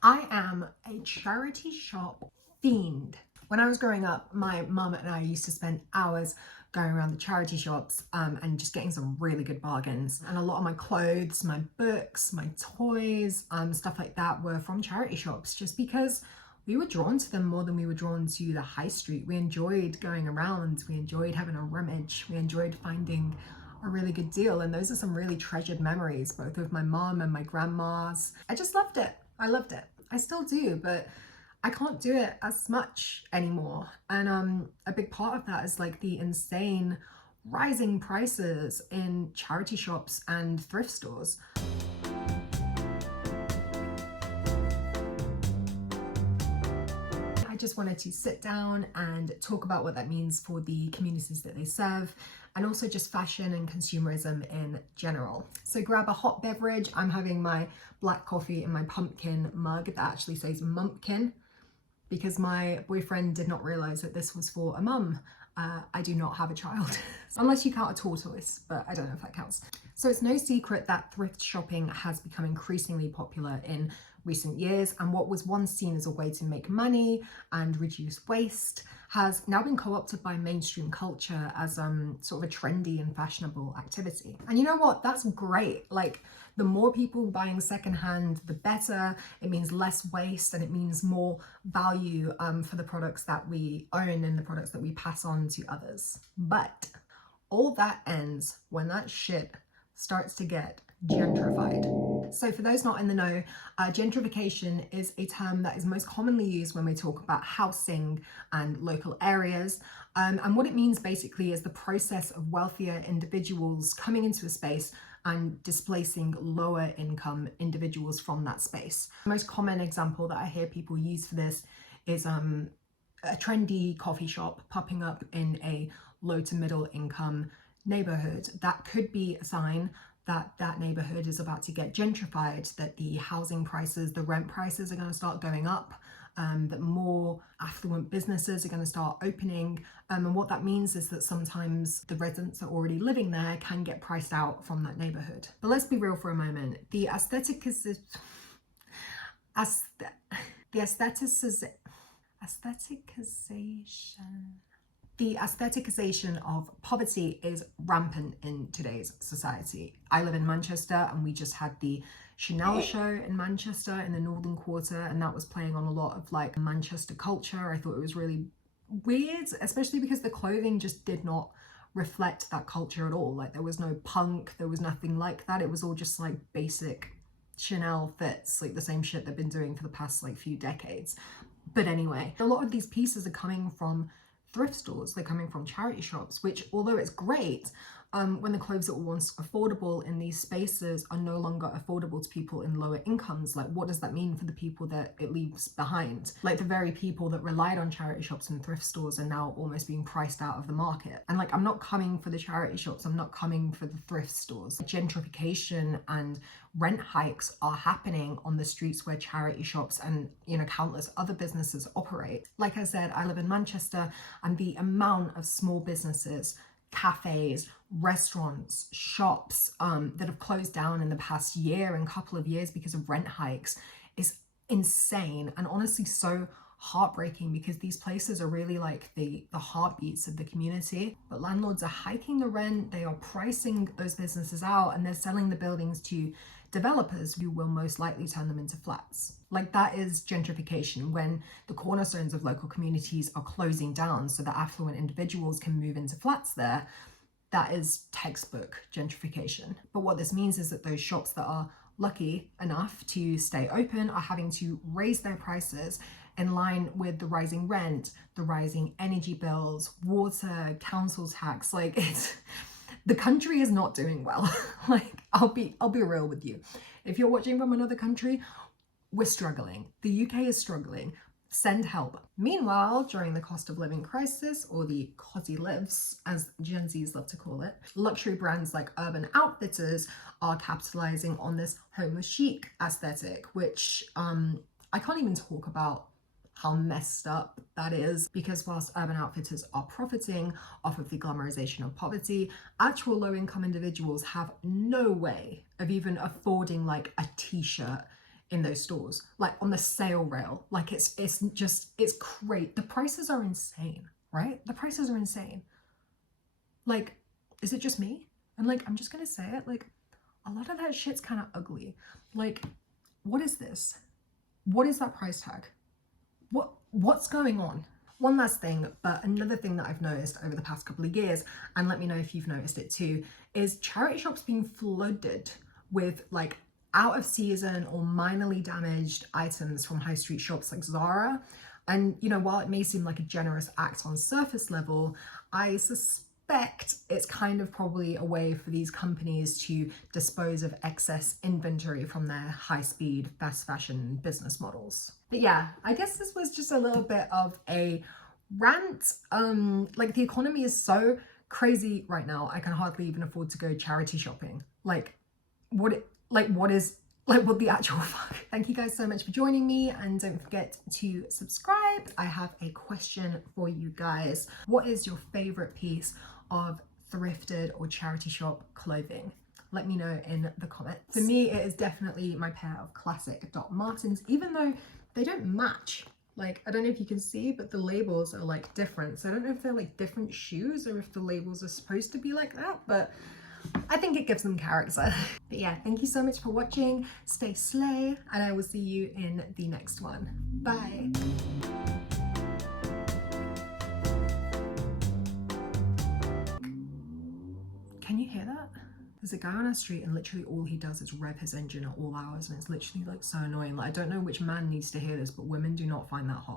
I am a charity shop fiend. When I was growing up, my mum and I used to spend hours going around the charity shops and just getting some really good bargains. And a lot of my clothes, my books, my toys, stuff like that were from charity shops just because we were drawn to them more than we were drawn to the high street. We enjoyed going around, we enjoyed having a rummage, we enjoyed finding a really good deal. And those are some really treasured memories, both with my mom and my grandma's. I just loved it. I loved it. I still do, but I can't do it as much anymore. And a big part of that is like the insane rising prices in charity shops and thrift stores. I just wanted to sit down and talk about what that means for the communities that they serve, and also just fashion and consumerism in general. So grab a hot beverage. I'm having my black coffee in my pumpkin mug that actually says mumpkin, because my boyfriend did not realize that this was for a mum. I do not have a child, unless you count a tortoise, but I don't know if that counts. So it's no secret that thrift shopping has become increasingly popular in recent years, and what was once seen as a way to make money and reduce waste has now been co-opted by mainstream culture as sort of a trendy and fashionable activity. And you know what? That's great. Like, the more people buying secondhand, the better. It means less waste and it means more value for the products that we own and the products that we pass on to others. But all that ends when that shit starts to get gentrified. So for those not in the know, gentrification is a term that is most commonly used when we talk about housing and local areas. And what it means basically is the process of wealthier individuals coming into a space and displacing lower income individuals from that space. The most common example that I hear people use for this is a trendy coffee shop popping up in a low to middle income neighborhood. That could be a sign that that neighborhood is about to get gentrified, that the housing prices, the rent prices are going to start going up, that more affluent businesses are going to start opening. And what that means is that sometimes the residents that are already living there can get priced out from that neighborhood. But let's be real for a moment. The aestheticization The aestheticization of poverty is rampant in today's society. I live in Manchester and we just had the Chanel show in Manchester in the Northern Quarter, and that was playing on a lot of like Manchester culture. I thought it was really weird, especially because the clothing just did not reflect that culture at all. Like, there was no punk, there was nothing like that. It was all just like basic Chanel fits, like the same shit they've been doing for the past like few decades. But anyway, a lot of these pieces are coming from thrift stores, they're coming from charity shops, which, although it's great, when the clothes that were once affordable in these spaces are no longer affordable to people in lower incomes, like what does that mean for the people that it leaves behind? Like, the very people that relied on charity shops and thrift stores are now almost being priced out of the market. And like, I'm not coming for the charity shops, I'm not coming for the thrift stores. Gentrification and rent hikes are happening on the streets where charity shops and, you know, countless other businesses operate. Like I said, I live in Manchester, and the amount of small businesses, cafes, restaurants, shops that have closed down in the past year and couple of years because of rent hikes is insane, and honestly so heartbreaking, because these places are really like the heartbeats of the community. But landlords are hiking the rent, they are pricing those businesses out, and they're selling the buildings to developers who will most likely turn them into flats. Like, that is gentrification, when the cornerstones of local communities are closing down so that affluent individuals can move into flats there. That is textbook gentrification. But what this means is that those shops that are lucky enough to stay open are having to raise their prices in line with the rising rent, the rising energy bills, water, council tax. Like, it's, the country is not doing well. Like, I'll be real with you. If you're watching from another country, we're struggling. The UK is struggling. Send help. Meanwhile, during the cost of living crisis, or the cosy lives, as Gen Zs love to call it, luxury brands like Urban Outfitters are capitalizing on this homeless chic aesthetic, which I can't even talk about how messed up that is, because whilst Urban Outfitters are profiting off of the glamorization of poverty, actual low-income individuals have no way of even affording like a t-shirt in those stores, like on the sale rail. Like it's great. The prices are insane, right? The prices are insane. Like, is it just me? And like, I'm just gonna say it, like, a lot of that shit's kind of ugly. Like, what is this? What is that price tag? What's going on? One last thing, but another thing that I've noticed over the past couple of years, and let me know if you've noticed it too, is charity shops being flooded with like out of season or minorly damaged items from high street shops like Zara. And you know, while it may seem like a generous act on surface level, I suspect it's kind of probably a way for these companies to dispose of excess inventory from their high-speed fast fashion business models. But yeah, I guess this was just a little bit of a rant. Like, the economy is so crazy right now, I can hardly even afford to go charity shopping. Like, what the actual fuck? Thank you guys so much for joining me, and don't forget to subscribe. I have a question for you guys. What is your favorite piece of thrifted or charity shop clothing? Let me know in the comments. For me, it is definitely my pair of classic Doc Martens, even though they don't match. Like, I don't know if you can see, but the labels are like different. So I don't know if they're like different shoes or if the labels are supposed to be like that, but I think it gives them character. But yeah, thank you so much for watching. Stay slay, and I will see you in the next one. Bye. Can you hear that? There's a guy on our street and literally all he does is rev his engine at all hours, and it's literally like so annoying. Like, I don't know which man needs to hear this, but women do not find that hot.